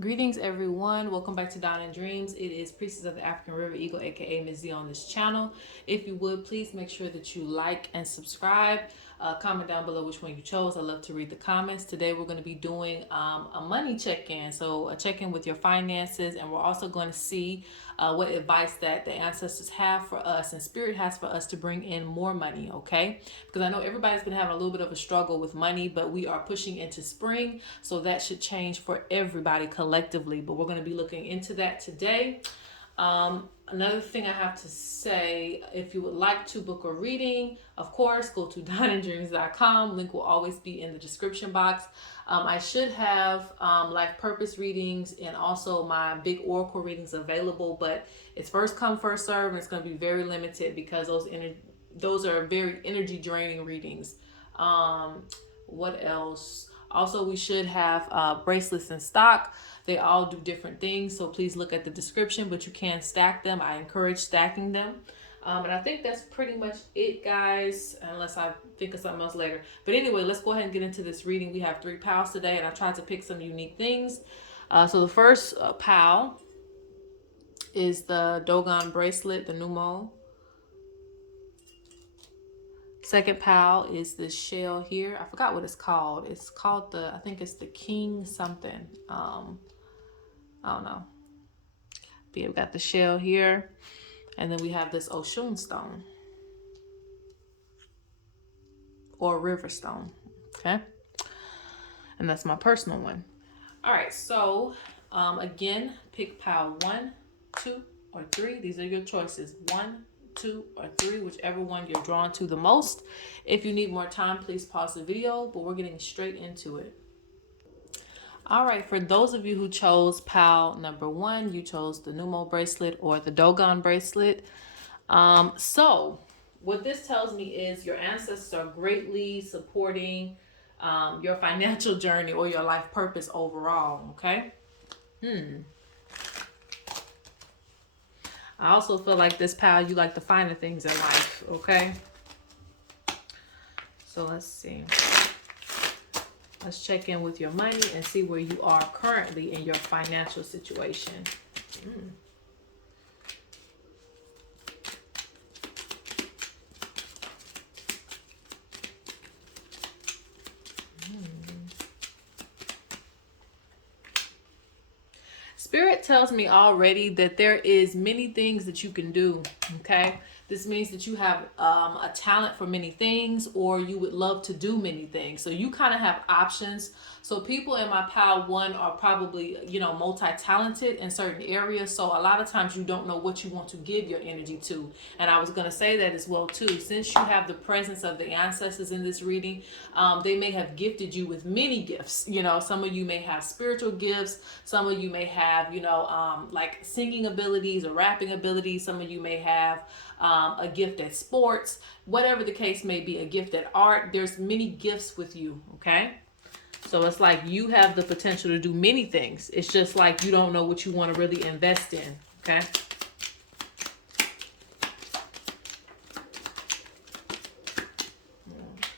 Greetings, everyone. Welcome back to Dawn and Dreams. It is Priestess of the African River Eagle, aka Ms.Z, on this channel. If you would, please make sure that you like and subscribe. Comment down below which one you chose. I love to read the comments. Today, we're going to be doing a money check-in. So, a check-in with your finances, and we're also going to see what advice that the ancestors have for us and Spirit has for us to bring in more money, okay? Because I know everybody's been having a little bit of a struggle with money, but we are pushing into spring, so that should change for everybody collectively. But we're going to be looking into that today. Another thing I have to say, if you would like to book a reading, of course, go to donandreams.com. Link will always be in the description box. I should have life purpose readings and also my big oracle readings available, but it's first come, first serve, and it's going to be very limited because those are very energy draining readings. What else? Also, we should have bracelets in stock. They all do different things, so please look at the description, but you can stack them. I encourage stacking them. And I think that's pretty much it, guys, unless I think of something else later. But anyway, let's go ahead and get into this reading. We have 3 pals today, and I tried to pick some unique things. So the first pal is the Dogon bracelet, the Numo. Second pal is this shell here. I forgot what it's called. It's called I think it's the King something. I don't know. But yeah, we got the shell here. And then we have this Oshun stone. Or river stone. Okay. And that's my personal one. All right. So, again, pick pile 1, 2, or 3. These are your choices. 1, 2, or 3, whichever one you're drawn to the most. If you need more time, please pause the video, but we're getting straight into it. All right, for those of you who chose pile number 1, you chose the Numo bracelet or the Dogon bracelet. So what this tells me is your ancestors are greatly supporting your financial journey or your life purpose overall, okay? I also feel like this pal, you like the finer things in life, okay? So let's see. Let's check in with your money and see where you are currently in your financial situation. Spirit tells me already that there is many things that you can do, okay? This means that you have a talent for many things, or you would love to do many things. So you kind of have options. So people in my pile 1 are probably, multi-talented in certain areas. So a lot of times you don't know what you want to give your energy to. And I was going to say that as well too. Since you have the presence of the ancestors in this reading, they may have gifted you with many gifts. Some of you may have spiritual gifts. Some of you may have, like singing abilities or rapping abilities. Some of you may have a gift at sports, whatever the case may be, a gift at art. There's many gifts with you, okay? So it's like you have the potential to do many things. It's just like you don't know what you want to really invest in, okay?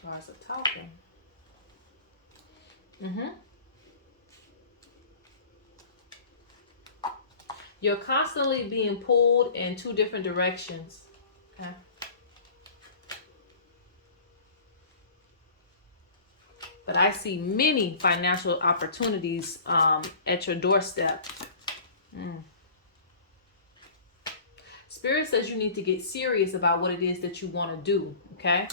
Cards are talking. You're constantly being pulled in 2 different directions. Okay. But I see many financial opportunities at your doorstep. Spirit says you need to get serious about what it is that you want to do, okay?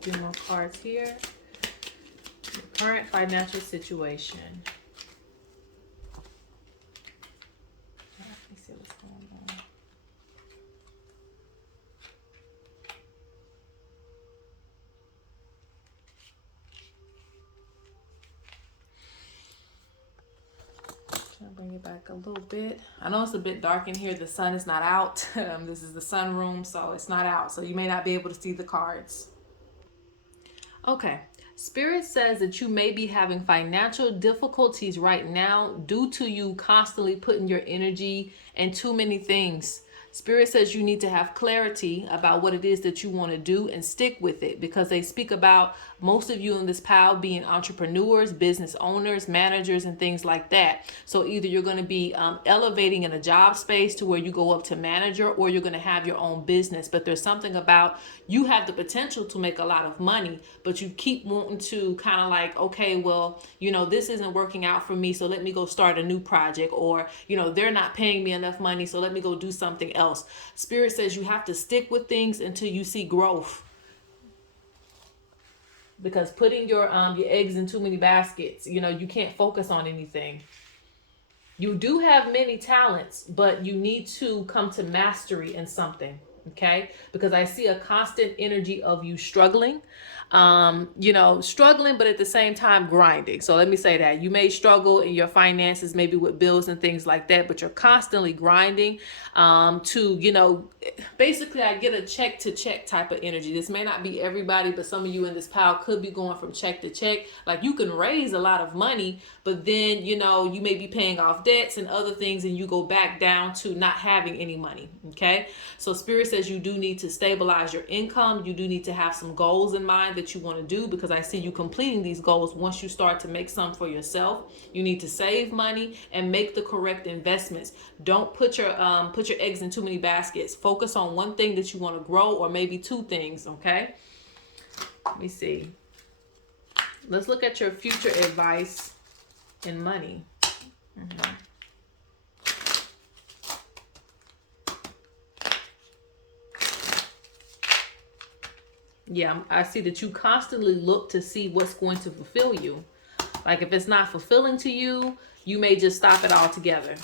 Few more cards here. Your current financial situation. Let me see what's going on. Trying to bring it back a little bit. I know it's a bit dark in here. The sun is not out. This is the sun room, so it's not out. So you may not be able to see the cards. Okay, Spirit says that you may be having financial difficulties right now due to you constantly putting your energy in too many things. Spirit says you need to have clarity about what it is that you want to do and stick with it, because they speak about most of you in this pile being entrepreneurs, business owners, managers, and things like that. So either you're going to be elevating in a job space to where you go up to manager, or you're going to have your own business. But there's something about you have the potential to make a lot of money, but you keep wanting to kind of like, okay, well, this isn't working out for me, so let me go start a new project, or they're not paying me enough money, so let me go do something else. Spirit says you have to stick with things until you see growth, because putting your eggs in too many baskets, you can't focus on anything. You do have many talents, but you need to come to mastery in something. Okay, because I see a constant energy of you struggling, struggling, but at the same time grinding. So let me say that you may struggle in your finances, maybe with bills and things like that, but you're constantly grinding to, basically I get a check to check type of energy. This may not be everybody, but some of you in this pile could be going from check to check. Like you can raise a lot of money, but then, you may be paying off debts and other things, and you go back down to not having any money. Okay. So Spirit says you do need to stabilize your income. You do need to have some goals in mind that you want to do, because I see you completing these goals once you start to make some for yourself. You need to save money and make the correct investments. Don't put your eggs in too many baskets. Focus on one thing that you want to grow, or maybe two things. Okay. Let me see. Let's look at your future advice in money. Mm-hmm. Yeah, I see that you constantly look to see what's going to fulfill you. Like if it's not fulfilling to you, you may just stop it altogether.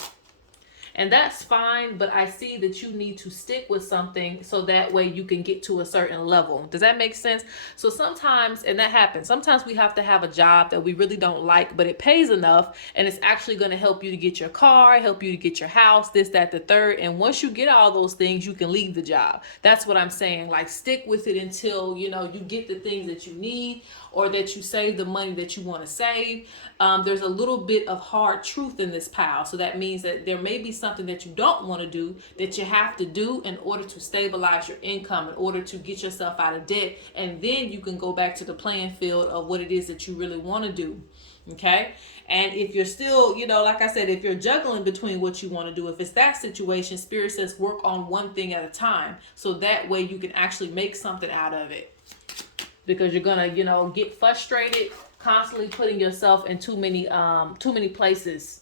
And that's fine, but I see that you need to stick with something so that way you can get to a certain level. Does that make sense? So sometimes, and that happens, sometimes we have to have a job that we really don't like, but it pays enough, and it's actually going to help you to get your car, help you to get your house, this, that, the third. And once you get all those things, you can leave the job. That's what I'm saying. Like stick with it until, you get the things that you need, or that you save the money that you want to save. There's a little bit of hard truth in this pile. So that means that there may be something that you don't want to do that you have to do in order to stabilize your income, in order to get yourself out of debt. And then you can go back to the playing field of what it is that you really want to do. Okay. And if you're still, like I said, if you're juggling between what you want to do, if it's that situation, Spirit says work on one thing at a time. So that way you can actually make something out of it. Because you're gonna, get frustrated, constantly putting yourself in too many places.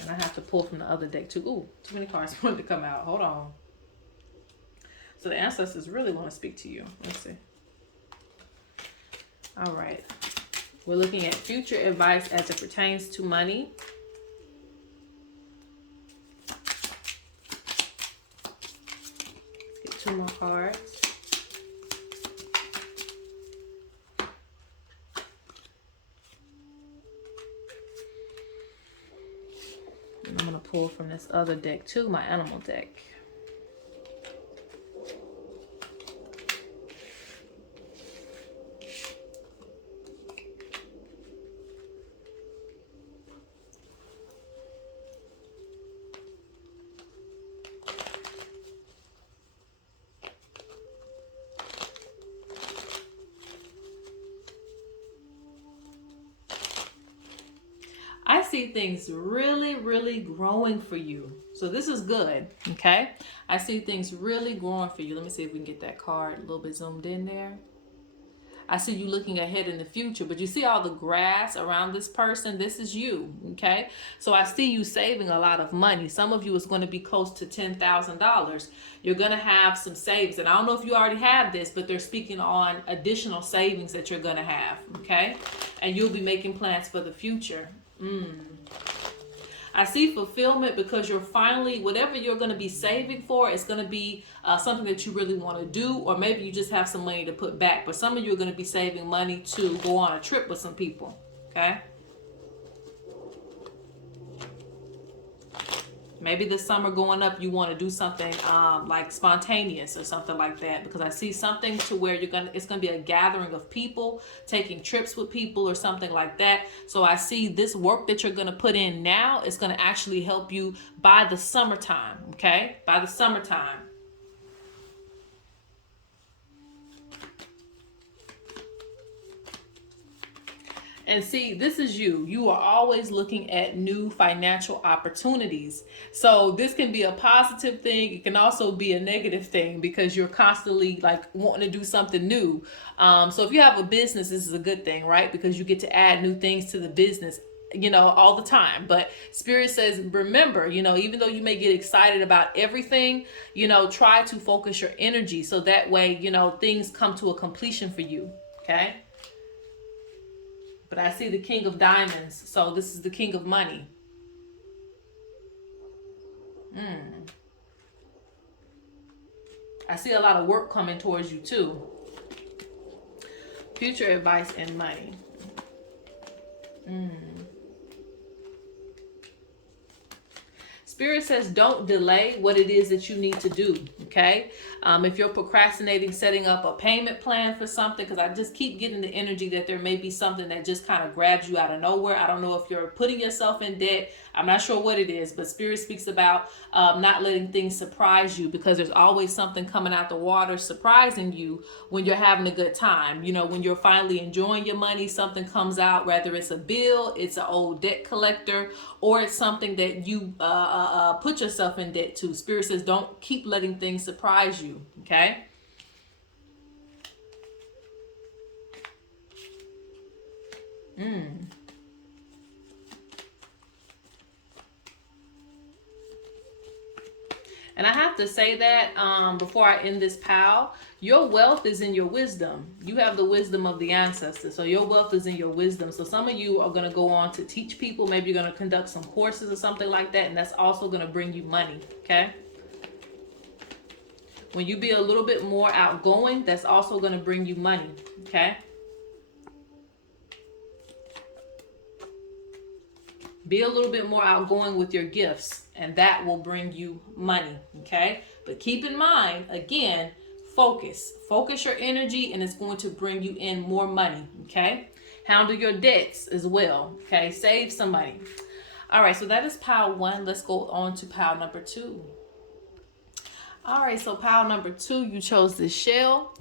And I have to pull from the other deck too. Ooh, too many cards wanted to come out. Hold on. So the ancestors really want to speak to you. Let's see. All right. We're looking at future advice as it pertains to money. Two more cards. And I'm going to pull from this other deck too, my animal deck. I see things really, really growing for you. So this is good, okay? I see things really growing for you. Let me see if we can get that card a little bit zoomed in there. I see you looking ahead in the future, but you see all the grass around this person. This is you, okay? So I see you saving a lot of money. Some of you is going to be close to $10,000. You're going to have some savings. And I don't know if you already have this, but they're speaking on additional savings that you're going to have, okay? And you'll be making plans for the future. I see fulfillment because you're finally, whatever you're going to be saving for, it's going to be something that you really want to do, or maybe you just have some money to put back. But some of you are going to be saving money to go on a trip with some people, okay? Maybe this summer going up, you want to do something like spontaneous or something like that, because I see something to where it's gonna be a gathering of people, taking trips with people or something like that. So I see this work that you're gonna put in now is gonna actually help you by the summertime. Okay, by the summertime. And see, this is you. You are always looking at new financial opportunities. So this can be a positive thing. It can also be a negative thing because you're constantly like wanting to do something new. So if you have a business, this is a good thing, right? Because you get to add new things to the business, all the time. But Spirit says, remember, even though you may get excited about everything, try to focus your energy so that way, things come to a completion for you. Okay. But I see the King of Diamonds, so this is the King of Money. I see a lot of work coming towards you too. Future advice and money. Spirit says don't delay what it is that you need to do, okay? If you're procrastinating setting up a payment plan for something, because I just keep getting the energy that there may be something that just kind of grabs you out of nowhere. I don't know if you're putting yourself in debt. I'm not sure what it is, but Spirit speaks about not letting things surprise you, because there's always something coming out the water surprising you when you're having a good time. When you're finally enjoying your money, something comes out, whether it's a bill, it's an old debt collector, or it's something that you put yourself in debt to. Spirit says don't keep letting things surprise you. Okay. And I have to say that before I end this pal, your wealth is in your wisdom. You have the wisdom of the ancestors. So your wealth is in your wisdom. So some of you are going to go on to teach people. Maybe you're going to conduct some courses or something like that. And that's also going to bring you money. Okay. When you be a little bit more outgoing, that's also going to bring you money. Okay. Be a little bit more outgoing with your gifts, and that will bring you money. Okay. But keep in mind, again, focus your energy, and it's going to bring you in more money. Okay. Handle your debts as well. Okay. Save some money. All right. So that is pile 1. Let's go on to pile number 2. All right. So pile number 2, you chose this shell.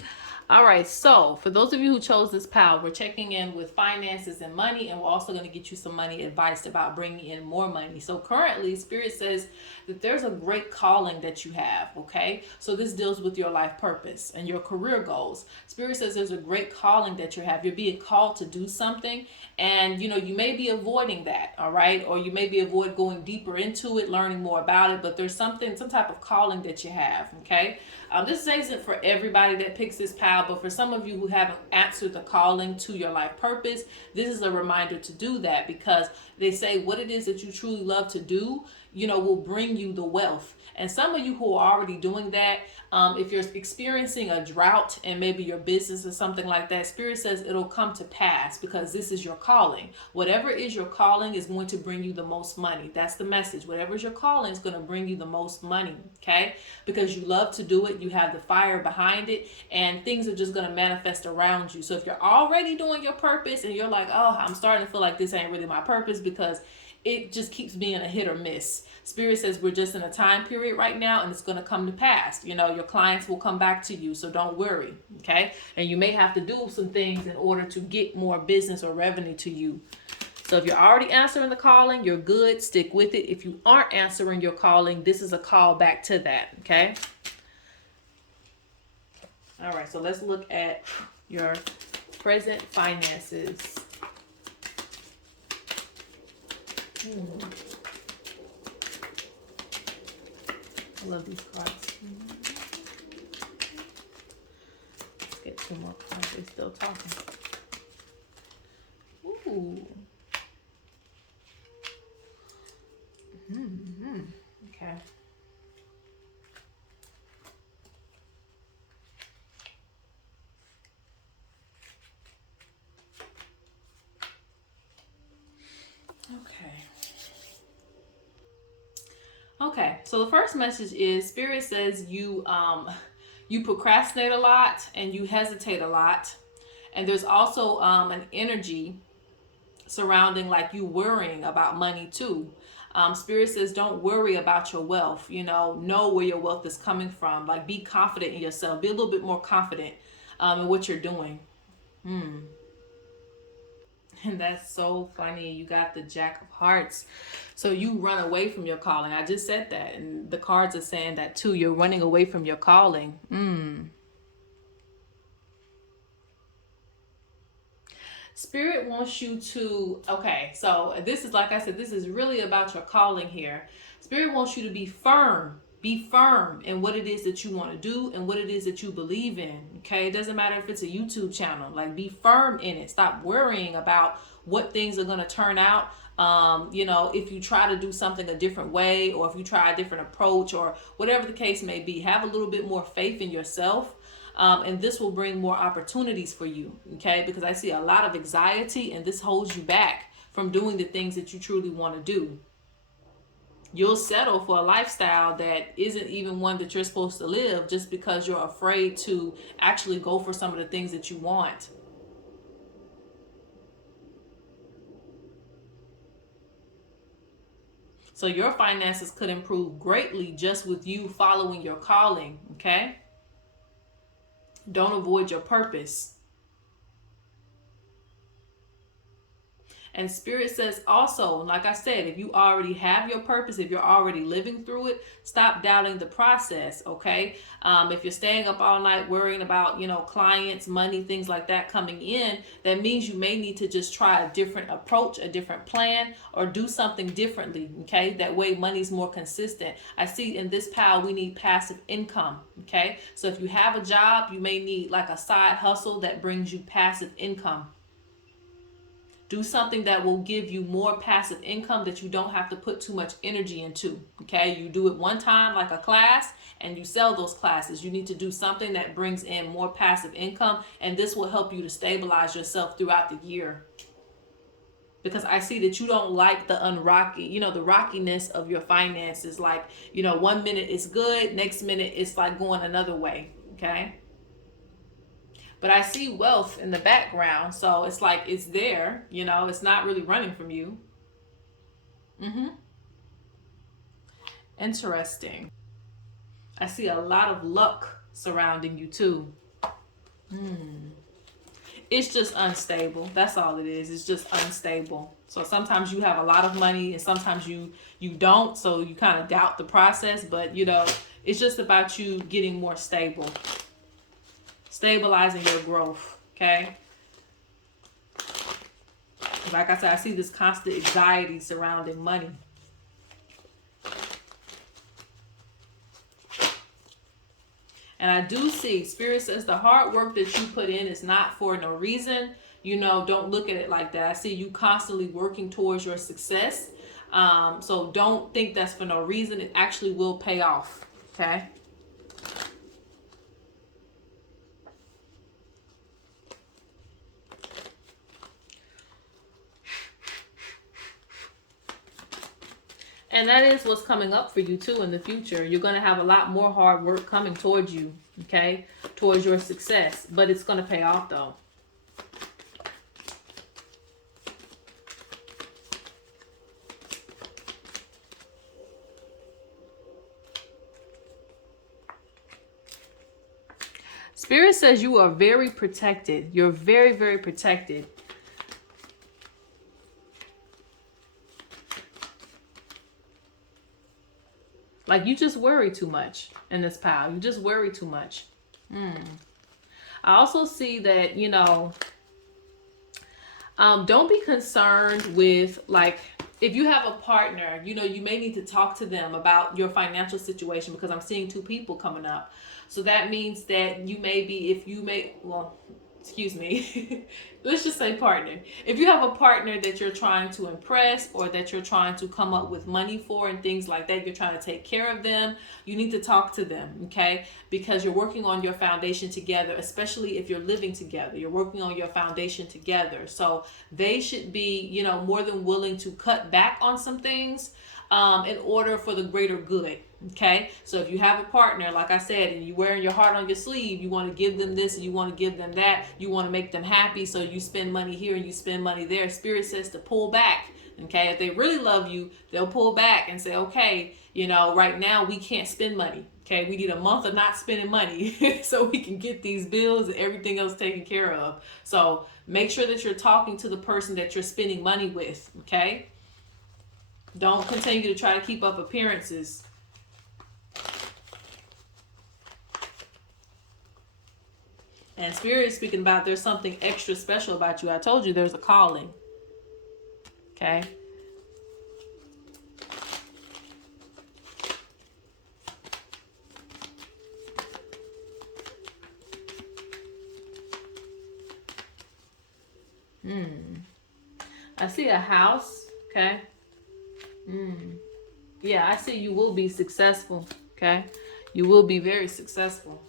All right, so for those of you who chose this pal, we're checking in with finances and money, and we're also going to get you some money advice about bringing in more money. So currently, Spirit says that there's a great calling that you have, okay? So this deals with your life purpose and your career goals. Spirit says there's a great calling that you have. You're being called to do something, and you may be avoiding that, all right? Or you may be avoid going deeper into it, learning more about it, but there's some type of calling that you have, okay? This isn't for everybody that picks this pal, but for some of you who haven't answered the calling to your life purpose, this is a reminder to do that, because they say what it is that you truly love to do, will bring you the wealth. And some of you who are already doing that, if you're experiencing a drought in maybe your business or something like that, Spirit says it'll come to pass, because this is your calling. Whatever is your calling is going to bring you the most money. That's the message. Whatever is your calling is going to bring you the most money, okay? Because you love to do it, you have the fire behind it, and things are just going to manifest around you. So if you're already doing your purpose and you're like, oh, I'm starting to feel like this ain't really my purpose because it just keeps being a hit or miss, Spirit says we're just in a time period right now, and it's going to come to pass. Your clients will come back to you, so don't worry, okay? And you may have to do some things in order to get more business or revenue to you. So if you're already answering the calling, you're good. Stick with it. If you aren't answering your calling, this is a call back to that, okay? All right, so let's look at your present finances. I love these cards. Let's get 2 more cards. They're still talking. Ooh. Okay. Okay. Okay, so the first message is Spirit says you procrastinate a lot and you hesitate a lot, and there's also an energy surrounding like you worrying about money too. Spirit says don't worry about your wealth. Know where your wealth is coming from. Like be confident in yourself. Be a little bit more confident in what you're doing. And that's so funny. You got the Jack of Hearts. So you run away from your calling. I just said that. And the cards are saying that too. You're running away from your calling. Spirit wants you to, okay, so this is, like I said, this is really about your calling here. Spirit wants you to be firm. Be firm in what it is that you want to do and what it is that you believe in. Okay, it doesn't matter if it's a YouTube channel. Like, be firm in it. Stop worrying about what things are going to turn out. If you try to do something a different way, or if you try a different approach, or whatever the case may be, have a little bit more faith in yourself. And this will bring more opportunities for you, okay? Because I see a lot of anxiety, and this holds you back from doing the things that you truly want to do. You'll settle for a lifestyle that isn't even one that you're supposed to live, just because you're afraid to actually go for some of the things that you want. So your finances could improve greatly just with you following your calling, okay? Don't avoid your purpose. And Spirit says also, like I said, if you already have your purpose, if you're already living through it, stop doubting the process, okay? If you're staying up all night worrying about, clients, money, things like that coming in, that means you may need to just try a different approach, a different plan, or do something differently, okay? That way money's more consistent. I see in this pile, we need passive income, okay? So if you have a job, you may need like a side hustle that brings you passive income. Do something that will give you more passive income that you don't have to put too much energy into. Okay, you do it one time like a class and you sell those classes. You need to do something that brings in more passive income, and this will help you to stabilize yourself throughout the year. Because I see that you don't like the the rockiness of your finances. Like, 1 minute it's good, next minute it's like going another way. Okay. But I see wealth in the background, so it's like it's there, it's not really running from you. Interesting. I see a lot of luck surrounding you too. It's just unstable. That's all it is. It's just unstable. So sometimes you have a lot of money and sometimes you don't, so you kind of doubt the process, but it's just about you getting more stable. Stabilizing your growth, okay? Like I said, I see this constant anxiety surrounding money. And I do see, Spirit says the hard work that you put in is not for no reason. Don't look at it like that. I see you constantly working towards your success. So don't think that's for no reason. It actually will pay off, okay? And that is what's coming up for you too in the future. You're going to have a lot more hard work coming towards you, okay? Towards your success. But it's going to pay off though. Spirit says you are very protected. You're very, very protected. Like, you just worry too much in this pile. You just worry too much. I also see that, don't be concerned with, like, if you have a partner, you may need to talk to them about your financial situation, because I'm seeing two people coming up. So that means that you may be, excuse me, let's just say partner. If you have a partner that you're trying to impress or that you're trying to come up with money for and things like that, you're trying to take care of them, you need to talk to them, okay? Because you're working on your foundation together, especially if you're living together. You're working on your foundation together. So they should be, more than willing to cut back on some things in order for the greater good. Okay, so if you have a partner, like I said, and you wearing your heart on your sleeve, you want to give them this and you want to give them that, you want to make them happy, so you spend money here and you spend money there. Spirit says to pull back. Okay, if they really love you, they'll pull back and say, okay, you know, right now we can't spend money. Okay, we need a month of not spending money so we can get these bills and everything else taken care of. So make sure that you're talking to the person that you're spending money with. Okay, don't continue to try to keep up appearances. And Spirit is speaking about there's something extra special about you. I told you there's a calling. Okay. I see a house. Okay. Yeah, I see you will be successful. Okay. You will be very successful.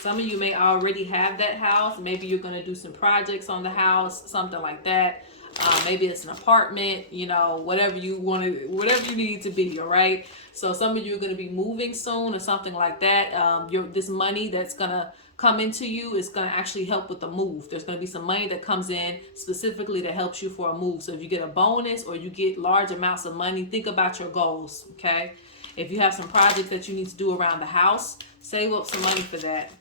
Some of you may already have that house. Maybe you're going to do some projects on the house, something like that. Maybe it's an apartment, you know, whatever you want to, whatever you need to be. All right. So some of you are going to be moving soon or something like that. This money that's going to come into you is going to actually help with the move. There's going to be some money that comes in specifically that helps you for a move. So if you get a bonus or you get large amounts of money, think about your goals. Okay. If you have some projects that you need to do around the house, save up some money for that.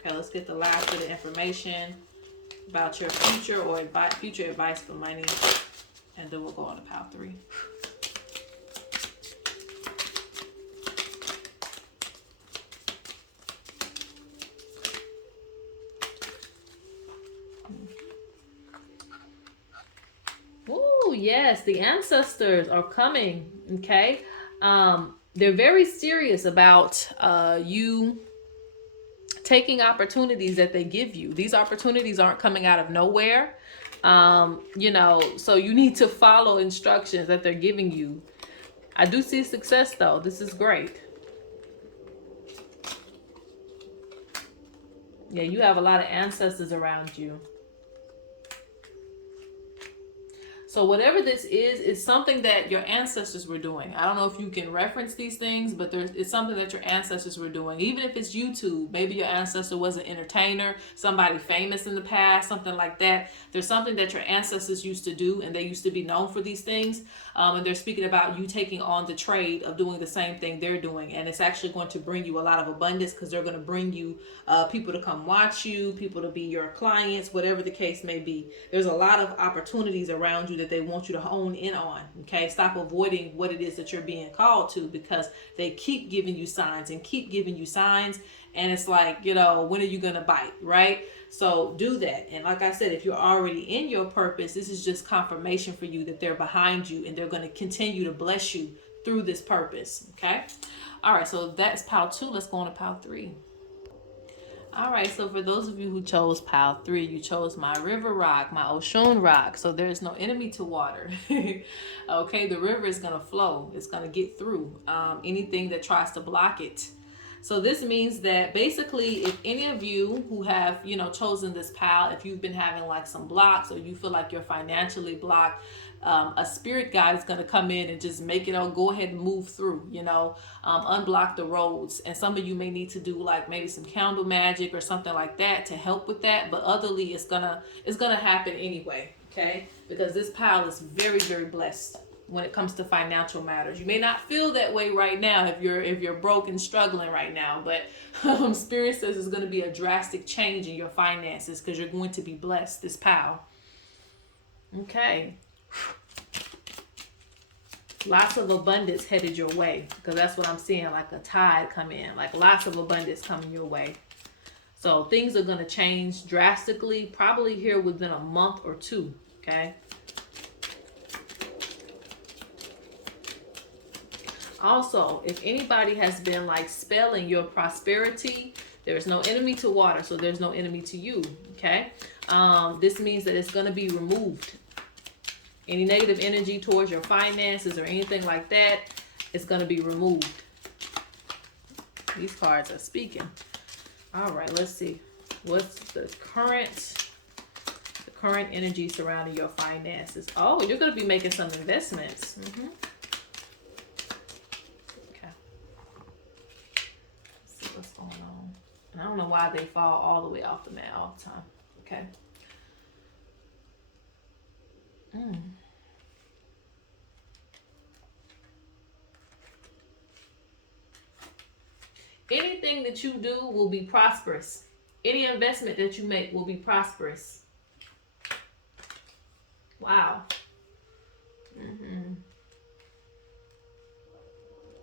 Okay, let's get the last bit of information about your future or future advice for money. And then we'll go on to pile 3. Ooh, yes, the ancestors are coming. Okay. They're very serious about you taking opportunities that they give you. These opportunities aren't coming out of nowhere. You know, so you need to follow instructions that they're giving you. I do see success though. This is great. Yeah, you have a lot of ancestors around you. So whatever this is something that your ancestors were doing. I don't know if you can reference these things, but it's something that your ancestors were doing. Even if it's YouTube, maybe your ancestor was an entertainer, somebody famous in the past, something like that. There's something that your ancestors used to do, and they used to be known for these things. And they're speaking about you taking on the trade of doing the same thing they're doing. And it's actually going to bring you a lot of abundance because they're going to bring you people to come watch you, people to be your clients, whatever the case may be. There's a lot of opportunities around you that they want you to hone in on. Okay, stop avoiding what it is that you're being called to, because they keep giving you signs and keep giving you signs, and it's like, you know, when are you gonna bite, right? So do that. And like I said, if you're already in your purpose, this is just confirmation for you that they're behind you and they're going to continue to bless you through this purpose. Okay, all right, so that's pile 2. Let's go on to pile 3. All right, so for those of you who chose pile 3, you chose my river rock, my ocean rock. So there's no enemy to water. Okay, the river is going to flow. It's going to get through anything that tries to block it. So this means that basically, if any of you who have, you know, chosen this pile, if you've been having like some blocks or you feel like you're financially blocked, a spirit guide is going to come in and just make it all go ahead and move through, you know, unblock the roads. And some of you may need to do like maybe some candle magic or something like that to help with that. But otherly, it's gonna happen anyway. Okay, because this pile is very, very blessed when it comes to financial matters. You may not feel that way right now if you're broke and struggling right now, but Spirit says there's going to be a drastic change in your finances because you're going to be blessed, this pile. Okay. Lots of abundance headed your way, because that's what I'm seeing, like a tide come in, like lots of abundance coming your way. So things are going to change drastically, probably here within a month or 2. Okay. Also, if anybody has been like spelling your prosperity, there's no enemy to water, so there's no enemy to you. Okay. This means that it's going to be removed. Any negative energy towards your finances or anything like that, it's going to be removed. These cards are speaking. All right, let's see. What's the current energy surrounding your finances? Oh, you're going to be making some investments. Okay. Let's see what's going on. And I don't know why they fall all the way off the mat all the time. Okay. Anything that you do will be prosperous. Any investment that you make will be prosperous. Wow.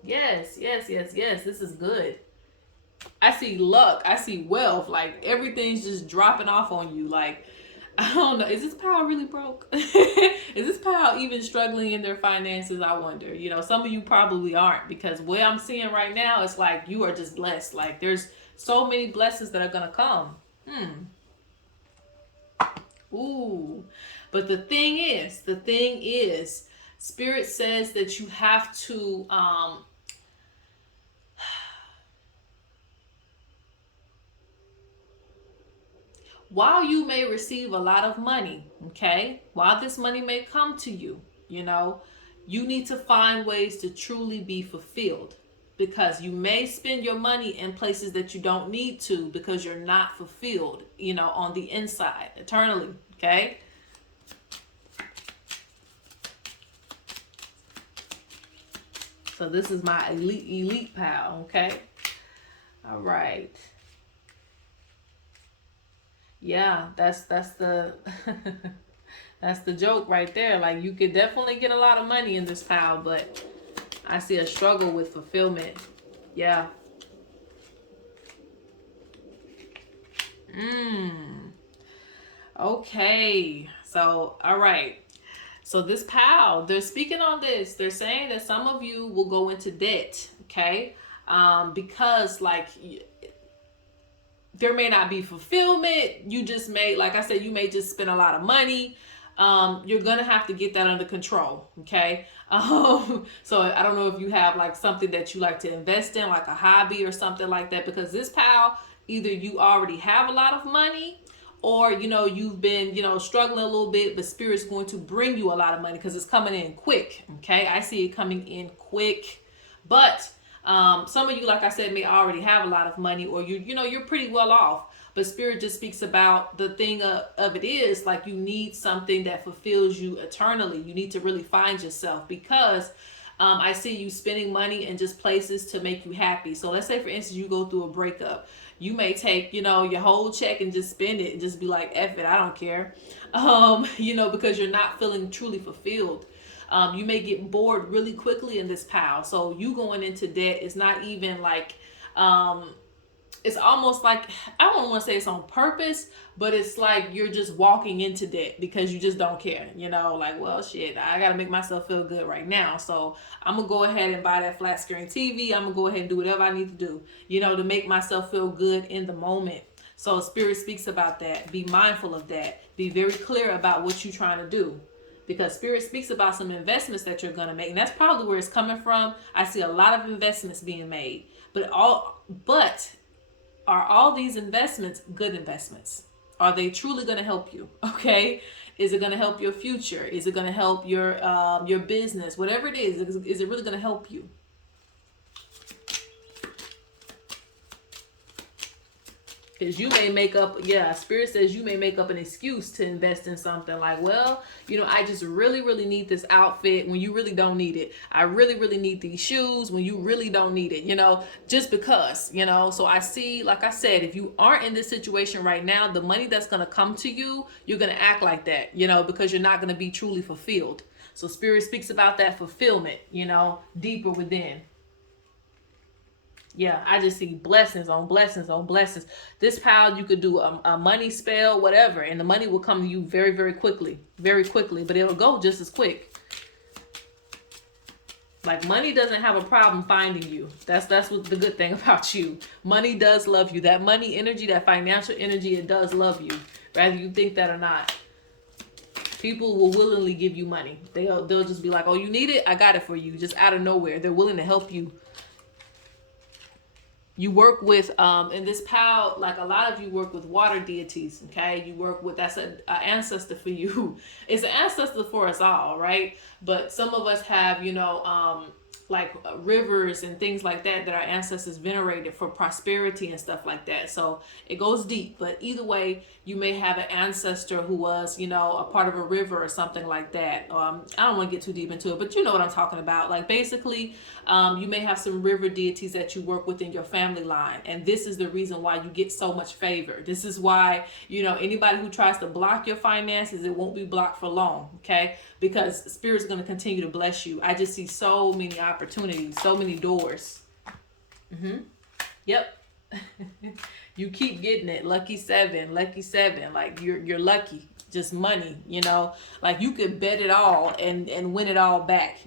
Yes. This is good. I see luck. I see wealth. Like, everything's just dropping off on you. Like, I don't know. Is this pal really broke? Is this pal even struggling in their finances? I wonder. You know, some of you probably aren't, because what I'm seeing right now is like you are just blessed. Like, there's so many blessings that are going to come. Ooh. But the thing is, Spirit says that you have to, while you may receive a lot of money, okay, while this money may come to you, you know, you need to find ways to truly be fulfilled, because you may spend your money in places that you don't need to because you're not fulfilled, you know, on the inside, eternally, okay? So this is my elite pal, okay? All right. Yeah, that's the that's the joke right there. Like, you could definitely get a lot of money in this pile, but I see a struggle with fulfillment. Yeah. Okay. So, all right. So this pal, they're speaking on this. They're saying that some of you will go into debt, okay? Because, like, there may not be fulfillment. You just may, like I said, you may just spend a lot of money. You're gonna have to get that under control, okay? So I don't know if you have like something that you like to invest in, like a hobby or something like that, because this pal, either you already have a lot of money, or, you know, you've been, you know, struggling a little bit, but Spirit's going to bring you a lot of money because it's coming in quick, okay? I see it coming in quick. But some of you, like I said, may already have a lot of money, or you know, you're pretty well off. But Spirit just speaks about the thing of it is, like, you need something that fulfills you eternally. You need to really find yourself, because I see you spending money in just places to make you happy. So let's say, for instance, you go through a breakup. You may take, you know, your whole check and just spend it and just be like, F it, I don't care. You know, because you're not feeling truly fulfilled. You may get bored really quickly in this pile. So you going into debt is not even like, it's almost like, I don't want to say it's on purpose, but it's like you're just walking into debt because you just don't care, you know, like, well, shit, I got to make myself feel good right now. So I'm going to go ahead and buy that flat screen TV. I'm going to go ahead and do whatever I need to do, you know, to make myself feel good in the moment. So Spirit speaks about that. Be mindful of that. Be very clear about what you're trying to do, because Spirit speaks about some investments that you're going to make. And that's probably where it's coming from. I see a lot of investments being made, but are all these investments good investments? Are they truly going to help you? Okay. Is it going to help your future? Is it going to help your business? Whatever it is it really going to help you? Because you may make up, Spirit says you may make up an excuse to invest in something like, well, you know, I just really, really need this outfit when you really don't need it. I really, really need these shoes when you really don't need it, you know, just because, you know. So I see, like I said, if you aren't in this situation right now, the money that's going to come to you, you're going to act like that, you know, because you're not going to be truly fulfilled. So Spirit speaks about that fulfillment, you know, deeper within. Yeah, I just see blessings on blessings on blessings. This pile, you could do a money spell, whatever, and the money will come to you very, very quickly, but it'll go just as quick. Like, money doesn't have a problem finding you. That's what the good thing about you. Money does love you. That money energy, that financial energy, it does love you, whether you think that or not. People will willingly give you money. They'll just be like, oh, you need it? I got it for you, just out of nowhere. They're willing to help you. You work with in this pal, like a lot of you work with water deities. Okay, you work with, that's an ancestor for you. It's an ancestor for us all, right? But some of us have, like rivers and things like that our ancestors venerated for prosperity and stuff like that. So it goes deep. But either way, you may have an ancestor who was, a part of a river or something like that. I don't want to get too deep into it, but you know what I'm talking about. Like basically, you may have some river deities that you work with in your family line, and this is the reason why you get so much favor. This is why, anybody who tries to block your finances, it won't be blocked for long. Okay, because Spirit's going to continue to bless you. I just see so many opportunities, so many doors. Yep. You keep getting it. Lucky seven, lucky seven. Like you're lucky. Just money, like you could bet it all and win it all back.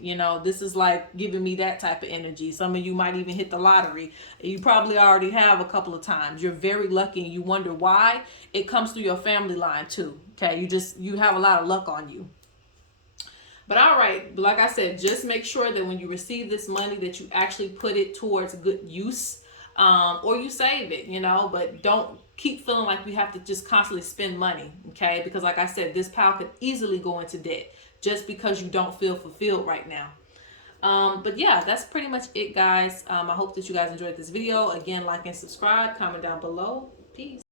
This is like giving me that type of energy. Some of you might even hit the lottery. You probably already have a couple of times. You're very lucky and you wonder why. It comes through your family line too. Okay, you have a lot of luck on you. But all right, like I said, just make sure that when you receive this money that you actually put it towards good use, or you save it, but don't keep feeling like you have to just constantly spend money, okay? Because like I said, this pile could easily go into debt just because you don't feel fulfilled right now. But yeah, that's pretty much it, guys. I hope that you guys enjoyed this video. Again, like and subscribe, comment down below. Peace.